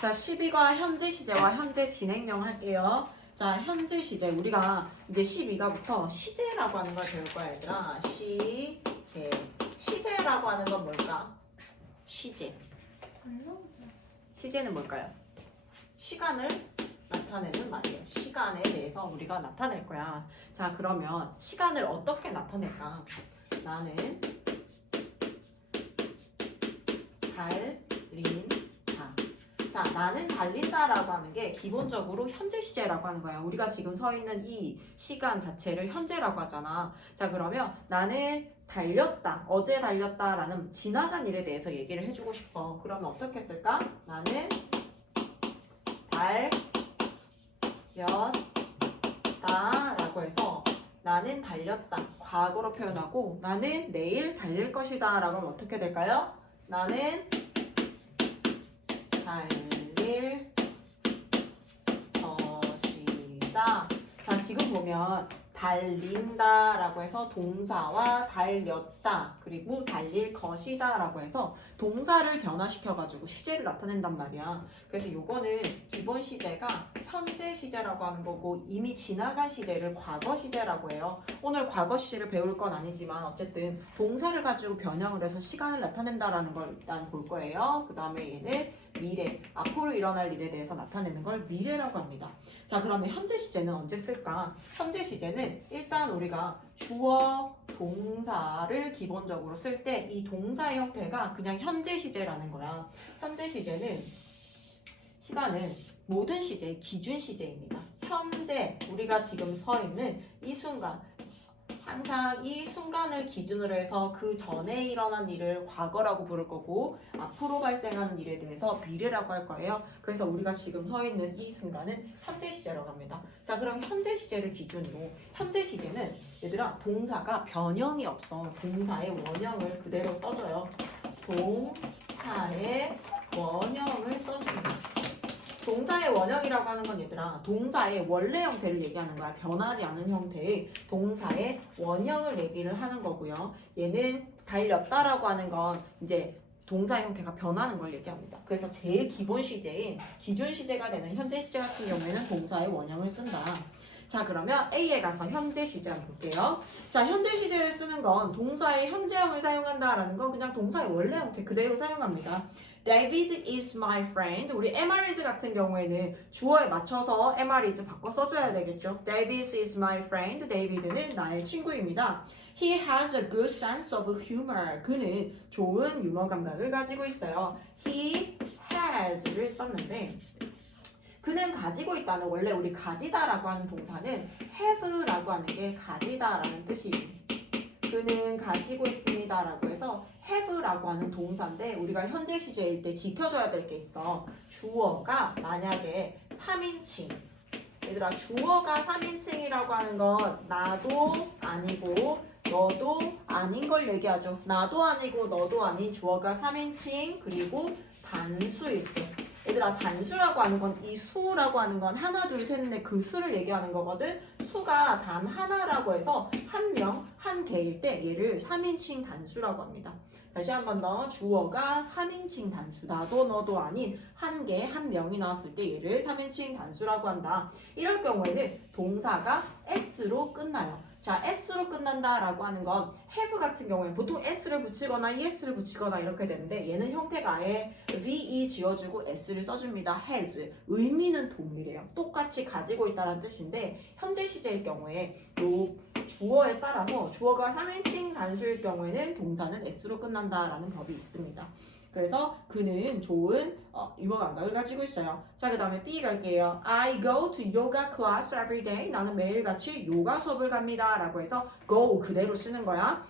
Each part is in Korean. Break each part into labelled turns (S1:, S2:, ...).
S1: 자, 12가 현재 시제와 현재 진행형 할게요. 자, 현재 시제. 우리가 이제 12가부터 시제라고 하는 걸 배울 거야, 얘들아. 시제. 시제라고 하는 건 뭘까? 시제. 시제는 뭘까요? 시간을 나타내는 말이에요. 시간에 대해서 우리가 나타낼 거야. 자, 그러면 시간을 어떻게 나타낼까? 나는 달린다. 자, 나는 달린다라고 하는 게 기본적으로 현재 시제라고 하는 거야. 우리가 지금 서 있는 이 시간 자체를 현재라고 하잖아. 자, 그러면 나는 달렸다. 어제 달렸다라는 지나간 일에 대해서 얘기를 해주고 싶어. 그러면 어떻게 쓸까? 나는 달렸다라고 해서 나는 달렸다. 과거로 표현하고 나는 내일 달릴 것이다. 라고 하면 어떻게 될까요? 나는 달릴 것이다. 자, 지금 보면 달린다 라고 해서 동사와 달렸다 그리고 달릴 것이다 라고 해서 동사를 변화시켜 가지고 시제를 나타낸단 말이야. 그래서 요거는 기본 시제가 현재 시제라고 하는 거고 이미 지나간 시제를 과거 시제라고 해요. 오늘 과거 시제를 배울 건 아니지만 어쨌든 동사를 가지고 변형을 해서 시간을 나타낸다라는 걸 일단 볼 거예요. 그 다음에 얘는 미래, 앞으로 일어날 일에 대해서 나타내는 걸 미래라고 합니다. 자, 그러면 현재 시제는 언제 쓸까? 현재 시제는 일단 우리가 주어, 동사를 기본적으로 쓸 때 이 동사의 형태가 그냥 현재 시제라는 거야. 현재 시제는 시간은 모든 시제의 기준 시제입니다. 현재 우리가 지금 서 있는 이 순간 항상 이 순간을 기준으로 해서 그 전에 일어난 일을 과거라고 부를 거고 앞으로 발생하는 일에 대해서 미래라고 할 거예요. 그래서 우리가 지금 서 있는 이 순간은 현재 시제라고 합니다. 자, 그럼 현재 시제를 기준으로 현재 시제는 얘들아 동사가 변형이 없어. 동사의 원형을 그대로 써줘요. 동사의 원형을 써줍니다. 동사의 원형이라고 하는 건 얘들아 동사의 원래 형태를 얘기하는 거야. 변하지 않은 형태의 동사의 원형을 얘기를 하는 거고요. 얘는 달렸다라고 하는 건 이제 동사 형태가 변하는 걸 얘기합니다. 그래서 제일 기본 시제인 기준 시제가 되는 현재 시제 같은 경우에는 동사의 원형을 쓴다. 자 그러면 A에 가서 현재 시제 한번 볼게요. 자 현재 시제를 쓰는 건 동사의 현재형을 사용한다라는 건 그냥 동사의 원래 형태 그대로 사용합니다 David is my friend. 우리 MR is 같은 경우에는 주어에 맞춰서 MR is 바꿔 써줘야 되겠죠. David is my friend. 데이비드는 나의 친구입니다. He has a good sense of humor. 그는 좋은 유머 감각을 가지고 있어요. He has를 썼는데 그는 가지고 있다는 원래 우리 가지다라고 하는 동사는 have라고 하는 게 가지다라는 뜻이지. 그는 가지고 있습니다라고 해서 have라고 하는 동사인데 우리가 현재 시제일 때 지켜줘야 될 게 있어. 주어가 만약에 3인칭. 얘들아 주어가 3인칭이라고 하는 건 나도 아니고 너도 아닌 걸 얘기하죠. 나도 아니고 너도 아닌 주어가 3인칭 그리고 단수일 때. 얘들아 단수라고 하는 건 이 수라고 하는 건 하나 둘 셋 넷 그 수를 얘기하는 거거든. 수가 단 하나라고 해서 한 명 한 개일 때 얘를 3인칭 단수라고 합니다. 다시 한 번 더 주어가 3인칭 단수. 나도 너도 아닌 한 개 한 명이 나왔을 때 얘를 3인칭 단수라고 한다. 이럴 경우에는 동사가 s로 끝나요 자 s로 끝난다라고 하는 건 have 같은 경우에 보통 s를 붙이거나 es를 붙이거나 이렇게 되는데 얘는 형태가 아예 ve 지어주고 s를 써줍니다. has 의미는 동일해요. 똑같이 가지고 있다는 뜻인데 현재 시제의 경우에 요 주어에 따라서 주어가 3인칭 단수일 경우에는 동사는 s로 끝난다라는 법이 있습니다. 그래서 그는 좋은 어, 유머 감각을 가지고 있어요. 자, 그 다음에 B 갈게요. I go to yoga class every day. 나는 매일같이 요가 수업을 갑니다. 라고 해서 go 그대로 쓰는 거야.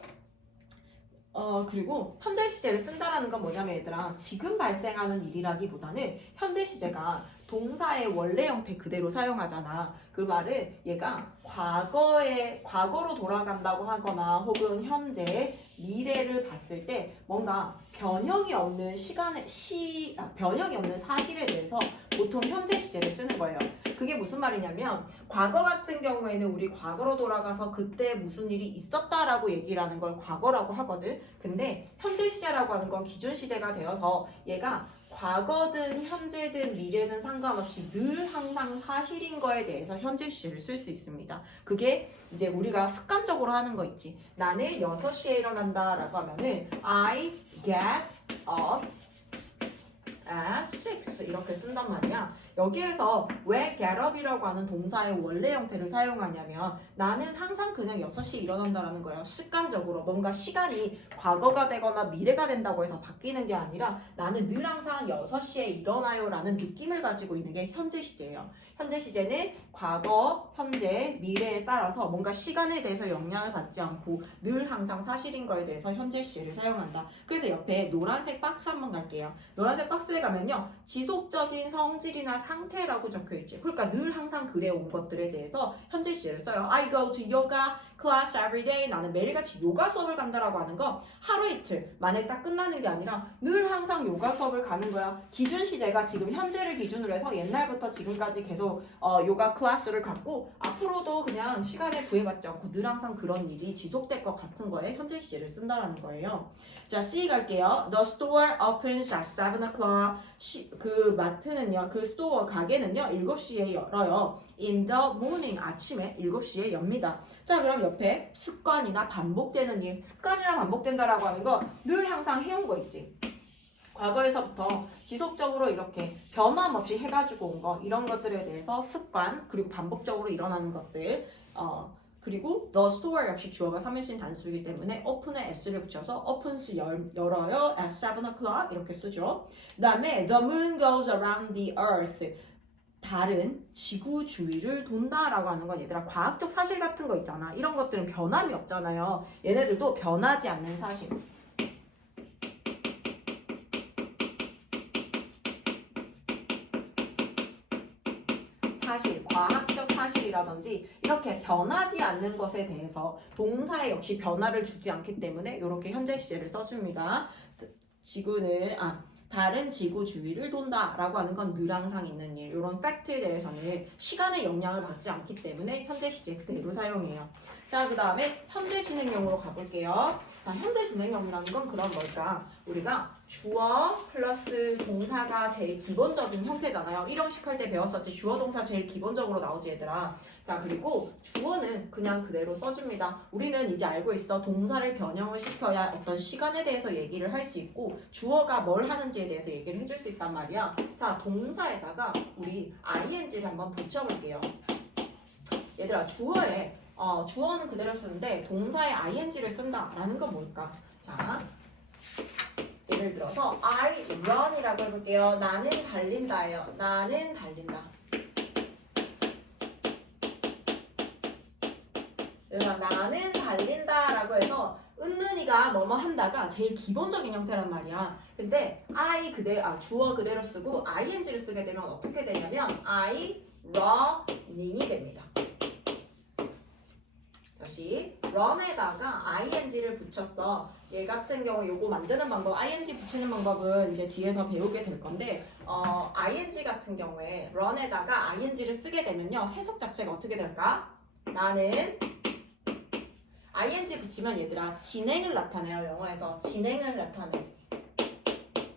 S1: 어, 그리고 현재 시제를 쓴다라는 건 뭐냐면 얘들아, 지금 발생하는 일이라기보다는 현재 시제가 동사의 원래 형태 그대로 사용하잖아. 그 말은 얘가 과거에, 과거로 돌아간다고 하거나 혹은 현재, 미래를 봤을 때 뭔가 변형이 없는 시간에, 시, 아, 변형이 없는 사실에 대해서 보통 현재 시제를 쓰는 거예요. 그게 무슨 말이냐면 과거 같은 경우에는 우리 과거로 돌아가서 그때 무슨 일이 있었다라고 얘기를 하는 걸 과거라고 하거든. 근데 현재 시제라고 하는 건 기준 시제가 되어서 얘가 과거든 현재든 미래든 상관없이 늘 항상 사실인 거에 대해서 현재 시제를 쓸 수 있습니다. 그게 이제 우리가 습관적으로 하는 거 있지. 나는 6시에 일어난다 라고 하면은 I get up at 6 이렇게 쓴단 말이야. 여기에서 왜 get up이라고 하는 동사의 원래 형태를 사용하냐면 나는 항상 그냥 6시에 일어난다라는 거예요. 습관적으로 뭔가 시간이 과거가 되거나 미래가 된다고 해서 바뀌는 게 아니라 나는 늘 항상 6시에 일어나요라는 느낌을 가지고 있는 게 현재 시제예요. 현재 시제는 과거, 현재, 미래에 따라서 뭔가 시간에 대해서 영향을 받지 않고 늘 항상 사실인 거에 대해서 현재 시제를 사용한다. 그래서 옆에 노란색 박스 한번 갈게요. 노란색 박스에 가면요. 지속적인 성질이나 상태라고 적혀 있죠. 그러니까 늘 항상 그래 온 것들에 대해서 현재 시제를 써요. I go to yoga class every day. 나는 매일같이 요가 수업을 간다라고 하는 거 하루 이틀 만에 딱 끝나는 게 아니라 늘 항상 요가 수업을 가는 거야. 기준 시제가 지금 현재를 기준으로 해서 옛날부터 지금까지 계속 어, 요가 클래스를 갖고 앞으로도 그냥 시간에 구애받지 않고 늘 항상 그런 일이 지속될 것 같은 거에 현재 시제를 쓴다라는 거예요. 자, C 갈게요. The store opens at 7 o'clock. 시, 그 마트는요, 그 스토어 가게는요, 7시에 열어요. In the morning, 아침에 7시에 엽니다. 자, 그럼 옆에 습관이나 반복되는 일, 습관이나 반복된다라고 하는 거 늘 항상 해온 거 있지. 과거에서부터 지속적으로 이렇게 변함없이 해가지고 온 거 이런 것들에 대해서 습관 그리고 반복적으로 일어나는 것들 어 그리고 the store 역시 주어가 3일신 단수이기 때문에 open에 s를 붙여서 opens 열, 열어요. at 7 o'clock 이렇게 쓰죠. 그 다음에 the moon goes around the earth 달은 지구 주위를 돈다라고 하는 건 얘들아 과학적 사실 같은 거 있잖아. 이런 것들은 변함이 없잖아요. 얘네들도 변하지 않는 사실. 사실, 과학적 사실이라든지 이렇게 변하지 않는 것에 대해서 동사에 역시 변화를 주지 않기 때문에 이렇게 현재 시제를 써줍니다. 지구는 아 다른 지구 주위를 돈다라고 하는 건늘 항상 있는 일. 이런 팩트에 대해서는 시간의 영향을 받지 않기 때문에 현재 시제 그대로 사용해요. 자, 그 다음에 현재 진행형으로 가볼게요. 자, 현재 진행형이라는 건 그럼 뭘까? 우리가 주어 플러스 동사가 제일 기본적인 형태잖아요. 1형식 할 때 배웠었지. 주어 동사 제일 기본적으로 나오지 얘들아. 자, 그리고 주어는 그냥 그대로 써줍니다. 우리는 이제 알고 있어. 동사를 변형을 시켜야 어떤 시간에 대해서 얘기를 할 수 있고 주어가 뭘 하는지에 대해서 얘기를 해줄 수 있단 말이야. 자, 동사에다가 우리 ing를 한번 붙여볼게요. 얘들아, 주어에 어, 주어는 그대로 쓰는데 동사에 ing를 쓴다라는 건 뭘까? 자, 예를 들어서 I run이라고 해볼게요. 나는 달린다예요. 나는 달린다. 그래서 나는 달린다 라고 해서 은는이가 뭐뭐 한다가 제일 기본적인 형태란 말이야. 근데 I 그대 아 주어 그대로 쓰고 ing를 쓰게 되면 어떻게 되냐면 I running이 됩니다. 다시 run에다가 ing를 붙였어. 얘 같은 경우 요거 만드는 방법, ing 붙이는 방법은 이제 뒤에서 배우게 될 건데 어, ing 같은 경우에 run에다가 ing를 쓰게 되면요 해석 자체가 어떻게 될까? 나는 ing 붙이면 얘들아 진행을 나타내요 영어에서 진행을 나타내.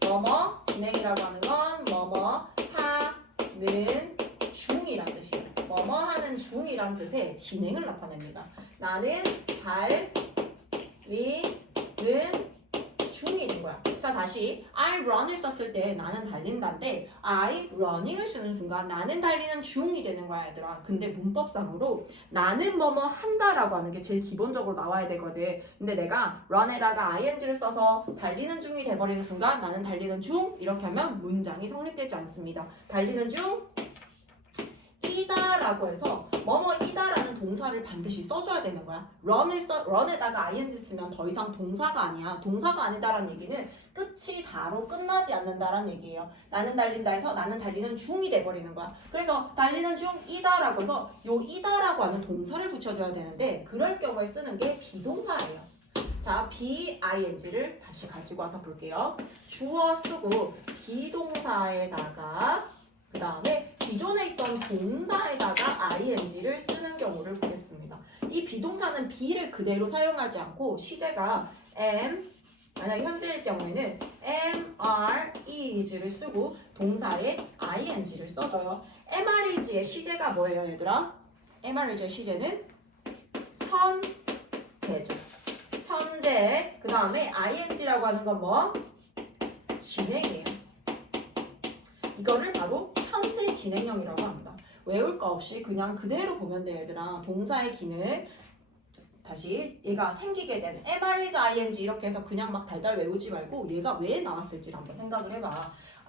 S1: 뭐뭐 진행이라고 하는 건 뭐뭐 하는 중이란 뜻이에요. 뭐뭐 하는 중이란 뜻의 진행을 나타냅니다. 나는 달리는 중인 거야. 자 다시 I run을 썼을 때 나는 달린다인데 I running을 쓰는 순간 나는 달리는 중이 되는 거야 얘들아. 근데 문법상으로 나는 뭐뭐 한다라고 하는 게 제일 기본적으로 나와야 되거든. 근데 내가 run에다가 ing를 써서 달리는 중이 돼버리는 순간 나는 달리는 중 이렇게 하면 문장이 성립되지 않습니다. 달리는 중 이다라고 해서 뭐뭐이다라는 동사를 반드시 써줘야 되는 거야. run을 써 run에다가 ing 쓰면 더 이상 동사가 아니야. 동사가 아니다라는 얘기는 끝이 다로 끝나지 않는다라는 얘기예요. 나는 달린다 해서 나는 달리는 중이 돼버리는 거야. 그래서 달리는 중이다라고 해서 요 이다라고 하는 동사를 붙여줘야 되는데 그럴 경우에 쓰는 게 비동사예요. 자, BING를 다시 가지고 와서 볼게요. 주어 쓰고 비동사에다가 그 다음에 기존에 있던 동사에다가 ing를 쓰는 경우를 보겠습니다. 이 비동사는 be를 그대로 사용하지 않고 시제가 am, 만약 현재일 경우에는 am, are, is를 쓰고 동사에 ing를 써줘요. am, is의 시제가 뭐예요, 얘들아? am, is의 시제는 현재죠. 현재. 그 다음에 ing라고 하는 건 뭐? 진행이에요. 이거를 바로 현재 진행형이라고 합니다. 외울 거 없이 그냥 그대로 보면 돼요, 얘들아. 동사의 기능. 다시 얘가 생기게 된 MR이즈 ING 이렇게 해서 그냥 막 달달 외우지 말고 얘가 왜 나왔을지 한번 생각을 해봐.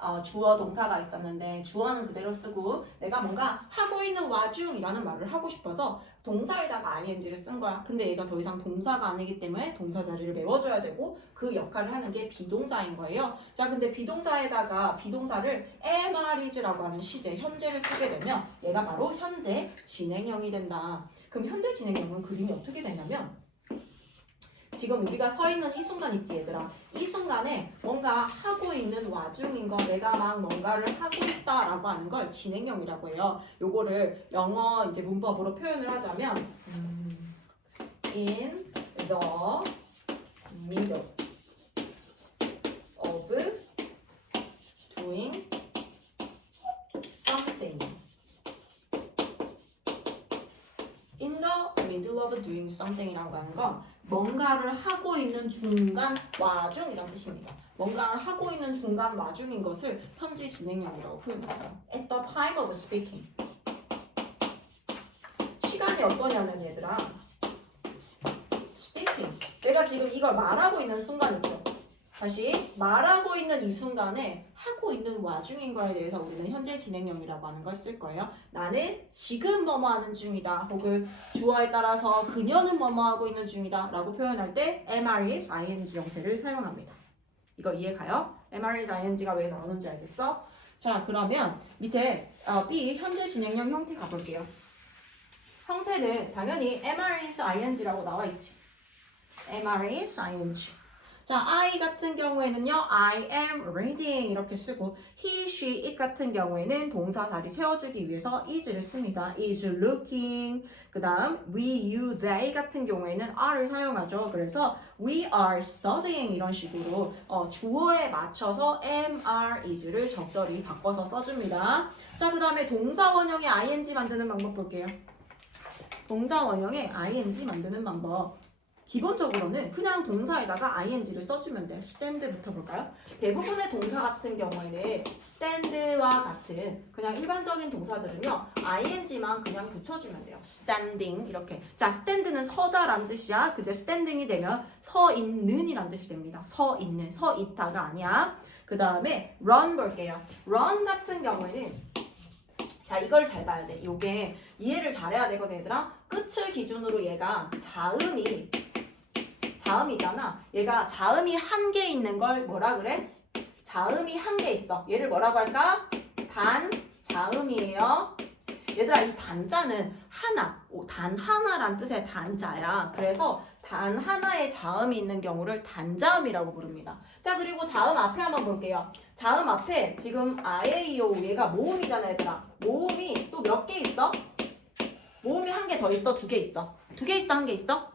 S1: 어, 주어 동사가 있었는데 주어는 그대로 쓰고 내가 뭔가 하고 있는 와중이라는 말을 하고 싶어서 동사에다가 ing를 쓴 거야. 근데 얘가 더 이상 동사가 아니기 때문에 동사 자리를 메워줘야 되고 그 역할을 하는 게 비동사인 거예요. 자, 근데 비동사에다가 비동사를 MR이즈라고 하는 시제 현재를 쓰게 되면 얘가 바로 현재 진행형이 된다. 그럼 현재 진행형은 그림이 어떻게 되냐면 지금 우리가 서 있는 이 순간 있지 얘들아. 이 순간에 뭔가 하고 있는 와중인 거 내가 막 뭔가를 하고 있다라고 하는 걸 진행형이라고 해요. 요거를 영어 이제 문법으로 표현을 하자면 음, in the middle of doing something in the middle of doing something이라고 하는 건 뭔가를 하고 있는 중간 와중이란 뜻입니다. 뭔가를 하고 있는 중간 와중인 것을 현재 진행형이라고 표현해요. At the time of speaking. 시간이 어떠냐면 얘들아. speaking. 내가 지금 이걸 말하고 있는 순간 있죠. 다시 말하고 있는 이 순간에 하고 있는 와중인 거에 대해서 우리는 현재 진행형이라고 하는 걸 쓸 거예요. 나는 지금 뭐뭐 하는 중이다. 혹은 주어에 따라서 그녀는 뭐뭐 하고 있는 중이다. 라고 표현할 때 MRES ING 형태를 사용합니다. 이거 이해 가요? MRES ING가 왜 나오는지 알겠어? 자, 그러면 밑에 어, B 현재 진행형 형태 가볼게요. 형태는 당연히 MRES ING라고 나와 있지. MRES ING. 자, I 같은 경우에는요, I am reading 이렇게 쓰고, he, she, it 같은 경우에는 동사 다리 세워주기 위해서 is를 씁니다. is looking. 그 다음, we, you, they 같은 경우에는 are를 사용하죠. 그래서 we are studying 이런 식으로 어, 주어에 맞춰서 am, are, is를 적절히 바꿔서 써줍니다. 자, 그 다음에 동사 원형의 ing 만드는 방법 볼게요. 동사 원형의 ing 만드는 방법. 기본적으로는 그냥 동사에다가 ing를 써주면 돼요. stand부터 볼까요? 대부분의 동사 같은 경우에는 stand와 같은 그냥 일반적인 동사들은요 ing만 그냥 붙여주면 돼요. standing 이렇게. 자, stand는 서다라는 뜻이야. 근데 standing이 되면 서 있는이란 뜻이 됩니다. 서 있는, 서 있다가 아니야. 그 다음에 run 볼게요. run 같은 경우에는 자 이걸 잘 봐야 돼. 이게 이해를 잘해야 되거든 얘들아. 끝을 기준으로 얘가 자음이 자음이잖아. 얘가 자음이 한 개 있는 걸 뭐라 그래? 자음이 한 개 있어. 얘를 뭐라고 할까? 단 자음이에요. 얘들아 이 단자는 하나, 오, 단 하나란 뜻의 단자야. 그래서 단 하나의 자음이 있는 경우를 단자음이라고 부릅니다. 자 그리고 자음 앞에 한번 볼게요. 자음 앞에 지금 아에이오 얘가 모음이잖아 얘들아. 모음이 또 몇 개 있어? 모음이 한 개 더 있어? 두 개 있어? 두 개 있어? 한 개 있어?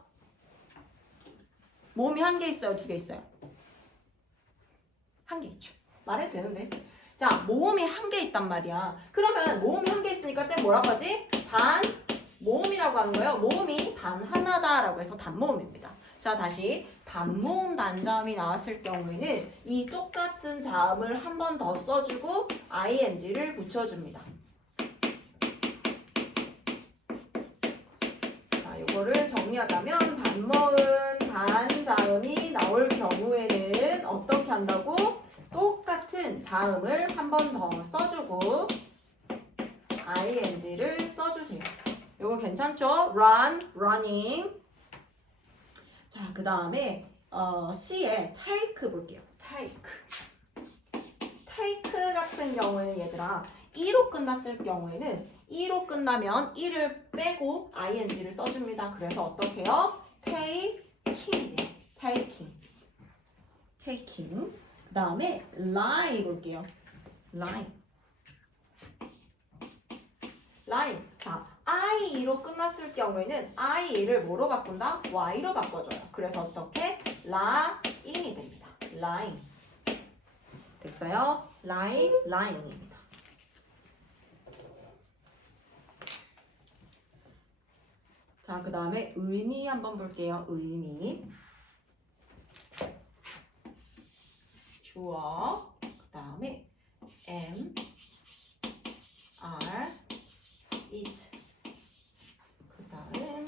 S1: 모음이 한 개 있어요? 두 개 있어요? 한 개 있죠. 말해도 되는데. 자, 모음이 한 개 있단 말이야. 그러면 모음이 한 개 있으니까 때 뭐라고 하지? 단 모음이라고 하는 거예요. 모음이 단 하나다라고 해서 단모음입니다. 자, 다시 단모음 단자음이 나왔을 경우에는 이 똑같은 자음을 한 번 더 써주고 ing를 붙여줍니다. 자, 요거를 정리하자면 단모음 단자음이 나올 경우에는 한다고? 똑같은 자음을 한 번 더 써주고 ing를 써주세요. 요거 괜찮죠? run, running. 자, 그 다음에 어, C에 take 볼게요. take. take 같은 경우에는 얘들아 2로 끝났을 경우에는 2로 끝나면 1을 빼고 ing를 써줍니다. 그래서 어떻게 해요? 돼요. taking. Taking. 그 다음에 lie 볼게요. lie. lie. 자, i로 끝났을 경우에는 i를 뭐로 바꾼다? y로 바꿔줘요. 그래서 어떻게? lying이 됩니다. line. 됐어요? line, line입니다. 자, 그 다음에 의미 한번 볼게요. 의미. 주어. 그 다음에 am, are, is. 그 다음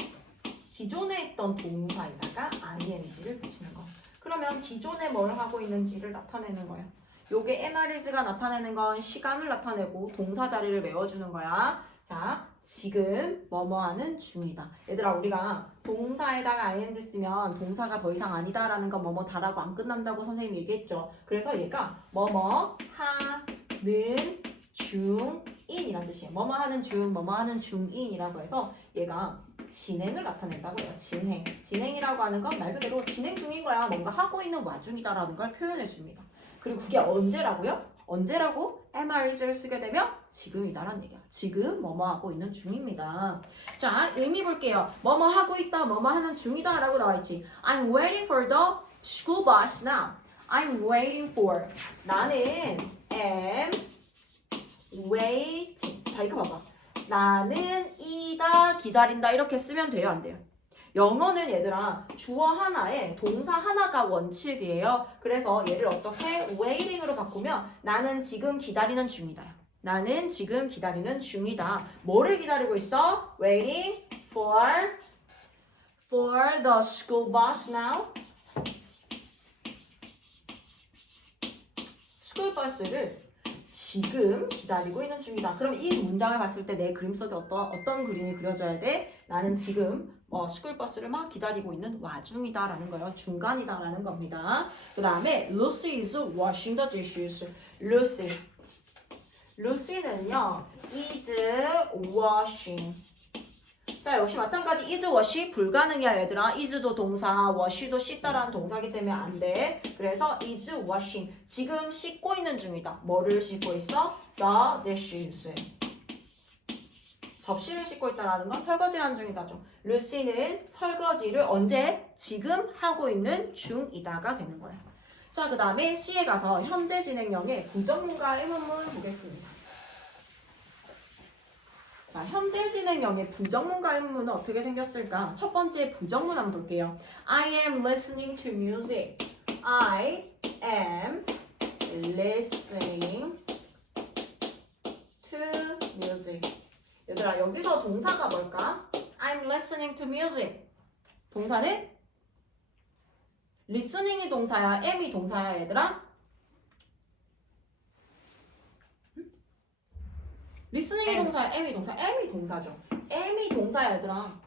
S1: 기존에 있던 동사에다가 ing를 붙이는 거. 그러면 기존에 뭘 하고 있는지를 나타내는 거예요. 요게 MRS가 나타내는 건 시간을 나타내고 동사 자리를 메워주는 거야. 자, 지금 뭐뭐 하는 중이다. 얘들아, 우리가 동사에다가 ing 쓰면 동사가 더 이상 아니다라는 건 뭐뭐 다라고 안 끝난다고 선생님이 얘기했죠. 그래서 얘가 뭐뭐 하는 중인이란 뜻이에요. 뭐뭐 하는 중, 뭐뭐 하는 중인이라고 해서 얘가 진행을 나타낸다고 해요. 진행. 진행이라고 하는 건 말 그대로 진행 중인 거야. 뭔가 하고 있는 와중이다라는 걸 표현해 줍니다. 그리고 그게 언제라고요? 언제라고? MR이를 쓰게 되면 지금이다라는 얘기야. 지금 뭐뭐 하고 있는 중입니다. 자, 의미 볼게요. 뭐뭐 하고 있다, 뭐뭐 하는 중이다라고 나와 있지. I'm waiting for the school bus now. I'm waiting for. 나는 am waiting. 자, 이거 봐봐. 나는 이다 기다린다 이렇게 쓰면 돼요, 안 돼요? 영어는 얘들아 주어 하나에 동사 하나가 원칙이에요. 그래서 얘를 어떻게 waiting으로 바꾸면 나는 지금 기다리는 중이다. 나는 지금 기다리는 중이다. 뭐를 기다리고 있어? Waiting for for the school bus now. 스쿨 버스를 지금 기다리고 있는 중이다. 그럼 이 문장을 봤을 때 내 그림 속에 어떤 어떤 그림이 그려져야 돼? 나는 지금 어, 스쿨 버스를 막 기다리고 있는 와중이다라는 거예요. 중간이다라는 겁니다. 그 다음에 Lucy is washing the dishes. Lucy. 루시는요, is washing. 자, 역시 마찬가지 is wash 불가능이야, 얘들아. is도 동사, wash도 씻다라는 동사기 때문에 안 돼. 그래서 is washing. 지금 씻고 있는 중이다. 뭐를 씻고 있어? The dishes. 접시를 씻고 있다라는 건 설거지를 하는 중이다죠. 루시는 설거지를 언제? 지금 하고 있는 중이다가 되는 거예요. 자, 그 다음에 C에 가서 현재 진행형의 부정문과 의문문 보겠습니다. 자, 현재 진행형의 부정문과 의문문은 어떻게 생겼을까? 첫 번째 부정문 한번 볼게요. I am listening to music. I am listening to music. 얘들아, 여기서 동사가 뭘까? I'm listening to music. 동사는 listening이 동사야, am이 동사야, 얘들아? 리스닝이
S2: M.
S1: 동사야, M이 동사, M이 동사죠. M이 동사야, 얘들아.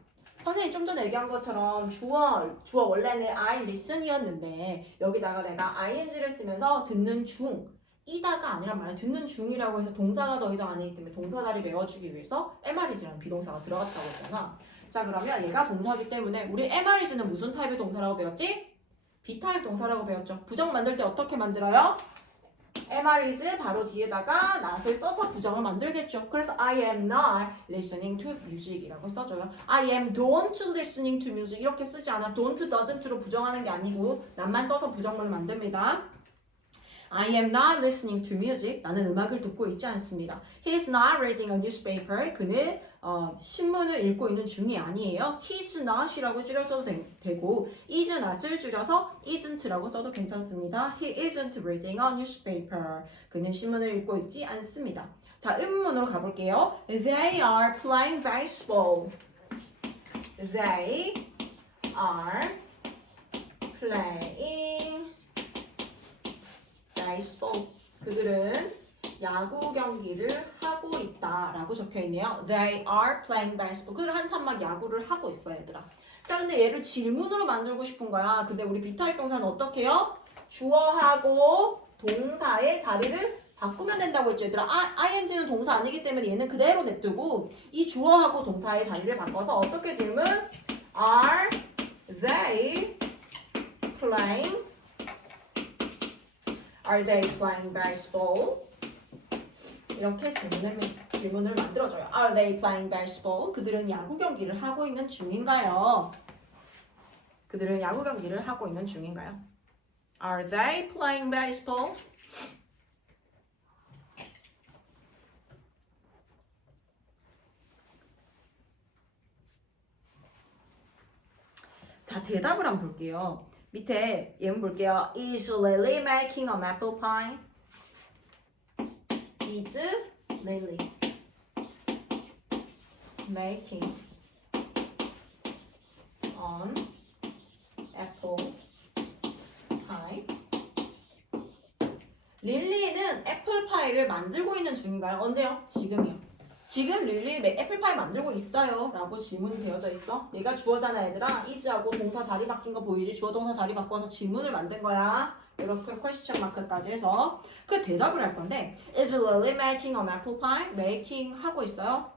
S1: 선생님 좀 전에 얘기한 것처럼 주어, 주어 원래는 I listen이었는데 여기다가 내가 ing를 쓰면서 듣는 중 이다가 아니란 말이야. 듣는 중이라고 해서 동사가 더 이상 아니기 때문에 동사 자리 메워주기 위해서 MR이즈라는 비동사가 들어갔다고 했잖아. 자 그러면 얘가 동사기 때문에 우리 MR이즈는 무슨 타입의 동사라고 배웠지? B타입 동사라고 배웠죠. 부정 만들 때 어떻게 만들어요? MR이즈 바로 뒤에다가 not을 써서 부정을 만들겠죠. 그래서 I am not listening to music이라고 써줘요. I am don't listening to music 이렇게 쓰지 않아. don't, doesn't로 부정하는 게 아니고 not만 써서 부정문을 만듭니다. I am not listening to music. 나는 음악을 듣고 있지 않습니다. He is not reading a newspaper. 그는 어, 신문을 읽고 있는 중이 아니에요. He's not이라고 줄여서도 되, 고 is not을 줄여서 isn't라고 써도 괜찮습니다. He isn't reading a newspaper. 그는 신문을 읽고 있지 않습니다. 자, 의문문으로 가볼게요. They are playing baseball. They are playing baseball. 그들은 야구 경기를 하고 있다라고 적혀 있네요. They are playing baseball. 그들 한참 막 야구를 하고 있어, 얘들아. 자, 근데 얘를 질문으로 만들고 싶은 거야. 근데 우리 B타입 동사는 어떻게 해요? 주어하고 동사의 자리를 바꾸면 된다고 했죠, 얘들아. 아, ing는 동사 아니기 때문에 얘는 그대로 냅두고 이 주어하고 동사의 자리를 바꿔서 어떻게 질문? Are they playing? Are they playing baseball? 이렇게 질문을, 질문을 만들어줘요. Are they playing baseball? 그들은 야구 경기를 하고 있는 중인가요? 그들은 야구 경기를 하고 있는 중인가요? Are they playing baseball? 자, 대답을 한번 볼게요. 밑에 예문 볼게요. Is Lily making an apple pie? Is Lily making an apple pie? 릴리는 애플 파이를 만들고 있는 중인가요? 언제요? 지금이요. 지금 릴리 매- 애플파이 만들고 있어요? 라고 질문이 되어져 있어. 얘가 주어잖아 얘들아. is하고 동사 자리 바뀐 거 보이지? 주어 동사 자리 바꿔서 질문을 만든 거야. 이렇게 퀘스천 마크까지 해서. 그 대답을 할 건데 Is Lily making an apple pie? making 하고 있어요.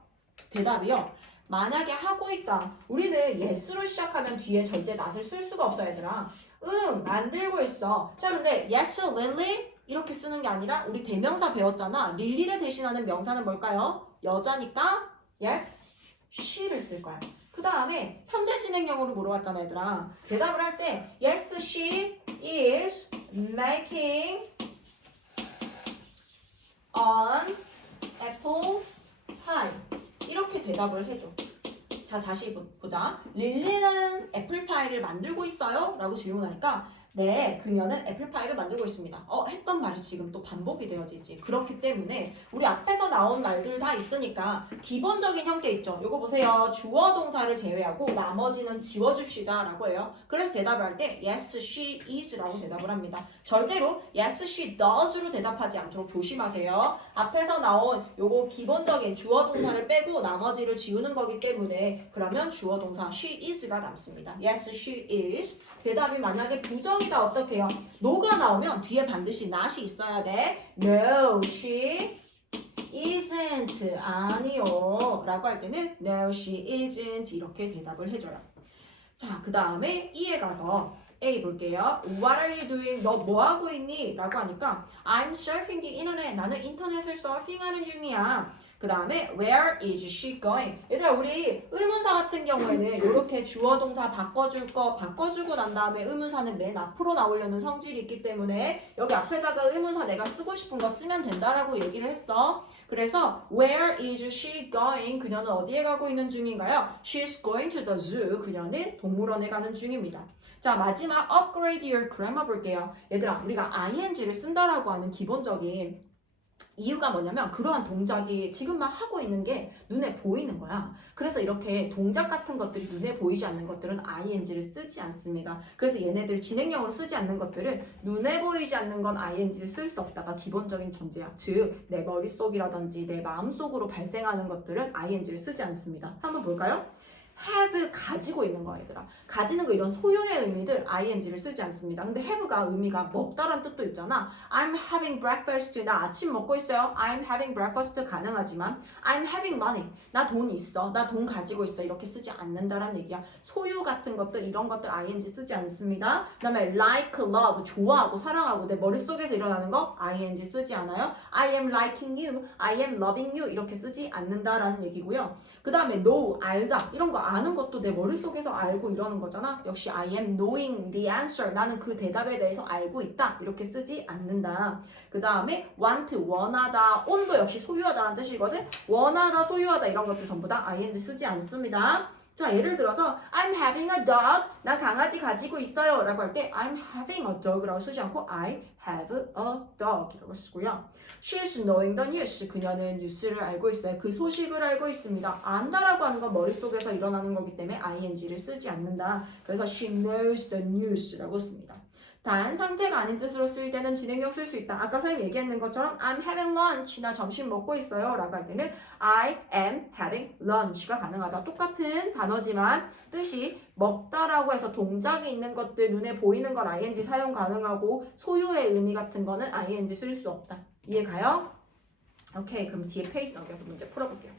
S1: 대답이요. 만약에 하고 있다. 우리는 yes로 시작하면 뒤에 절대 not을 쓸 수가 없어 얘들아. 응 만들고 있어. 자 근데 yes Lily? 이렇게 쓰는 게 아니라 우리 대명사 배웠잖아. 릴리를 대신하는 명사는 뭘까요? 여자니까 yes, she를 쓸 거야. 그 다음에 현재 진행형으로 물어봤잖아 얘들아. 대답을 할 때 yes, she is making an apple pie 이렇게 대답을 해줘. 자 다시 보- 보자. 릴리는 애플파이를 만들고 있어요? 라고 질문하니까 네, 그녀는 애플파이를 만들고 있습니다. 어, 했던 말이 지금 또 반복이 되어지지. 그렇기 때문에 우리 앞에서 나온 말들 다 있으니까 기본적인 형태 있죠. 요거 보세요. 주어 동사를 제외하고 나머지는 지워줍시다 라고 해요. 그래서 대답을 할 때 yes, she is 라고 대답을 합니다. 절대로 yes, she does로 대답하지 않도록 조심하세요. 앞에서 나온 요거 기본적인 주어 동사를 빼고 나머지를 지우는 거기 때문에 그러면 주어 동사 she is가 남습니다. yes, she is. 대답이 만약에 부정 이다 어떻게 해요? no가 나오면 뒤에 반드시 not이 있어야 돼. No, she isn't. 아니요. 라고 할 때는 no, she isn't. 이렇게 대답을 해줘요. 자, 그 다음에 E에 가서 A 볼게요. What are you doing? 너 뭐 하고 있니? 라고 하니까 I'm surfing the internet. 나는 인터넷을 서핑하는 중이야. 그 다음에 Where is she going? 얘들아 우리 의문사 같은 경우에는 이렇게 주어 동사 바꿔줄 거 바꿔주고 난 다음에 의문사는 맨 앞으로 나오려는 성질이 있기 때문에 여기 앞에다가 의문사 내가 쓰고 싶은 거 쓰면 된다라고 얘기를 했어. 그래서 Where is she going? 그녀는 어디에 가고 있는 중인가요? She's going to the zoo. 그녀는 동물원에 가는 중입니다. 자 마지막 upgrade your grammar 볼게요. 얘들아 우리가 ing를 쓴다라고 하는 기본적인 이유가 뭐냐면 그러한 동작이 지금 막 하고 있는 게 눈에 보이는 거야. 그래서 이렇게 동작 같은 것들이 눈에 보이지 않는 것들은 ing를 쓰지 않습니다. 그래서 얘네들 진행형으로 쓰지 않는 것들은 눈에 보이지 않는 건 ing를 쓸 수 없다가 기본적인 전제야. 즉, 내 머릿속이라든지 내 마음속으로 발생하는 것들은 ing를 쓰지 않습니다. 한번 볼까요? Have 가지고 있는 거 얘들아. 가지는 거 이런 소유의 의미들 ing를 쓰지 않습니다. 근데 have가 의미가 먹다란 뜻도 있잖아. I'm having breakfast. 나 아침 먹고 있어요. I'm having breakfast 가능하지만 I'm having money. 나 돈 있어. 나 돈 가지고 있어. 이렇게 쓰지 않는다라는 얘기야. 소유 같은 것들 이런 것들 ing 쓰지 않습니다. 그 다음에 like, love 좋아하고 사랑하고 내 머릿속에서 일어나는 거 ing 쓰지 않아요. I am liking you. I am loving you. 이렇게 쓰지 않는다라는 얘기고요. 그 다음에 know 알다. 이런 거 아는 것도 내 머릿속에서 알고 이러는 거잖아. 역시 I am knowing the answer. 나는 그 대답에 대해서 알고 있다. 이렇게 쓰지 않는다. 그 다음에 want, 원하다, 온도 역시 소유하다라는 뜻이거든. 원하다, 소유하다 이런 것도 전부 다 ing 쓰지 않습니다. 자, 예를 들어서 I'm having a dog. 나 강아지 가지고 있어요. 라고 할 때 I'm having a dog라고 쓰지 않고 I have a dog 이라고 쓰고요. She's knowing the news. 그녀는 뉴스를 알고 있어요. 그 소식을 알고 있습니다. 안다라고 하는 건 머릿속에서 일어나는 거기 때문에 ing를 쓰지 않는다. 그래서 she knows the news라고 씁니다. 단 상태가 아닌 뜻으로 쓰일 때는 진행형 쓸 수 있다. 아까 선생님 얘기했는 것처럼 I'm having lunch. 나 점심 먹고 있어요. 라고 할 때는 I am having lunch가 가능하다. 똑같은 단어지만 뜻이 먹다라고 해서 동작이 있는 것들 눈에 보이는 건 ing 사용 가능하고 소유의 의미 같은 거는 ing 쓸 수 없다. 이해 가요? 오케이 그럼 뒤에 페이지 넘겨서 문제 풀어볼게요.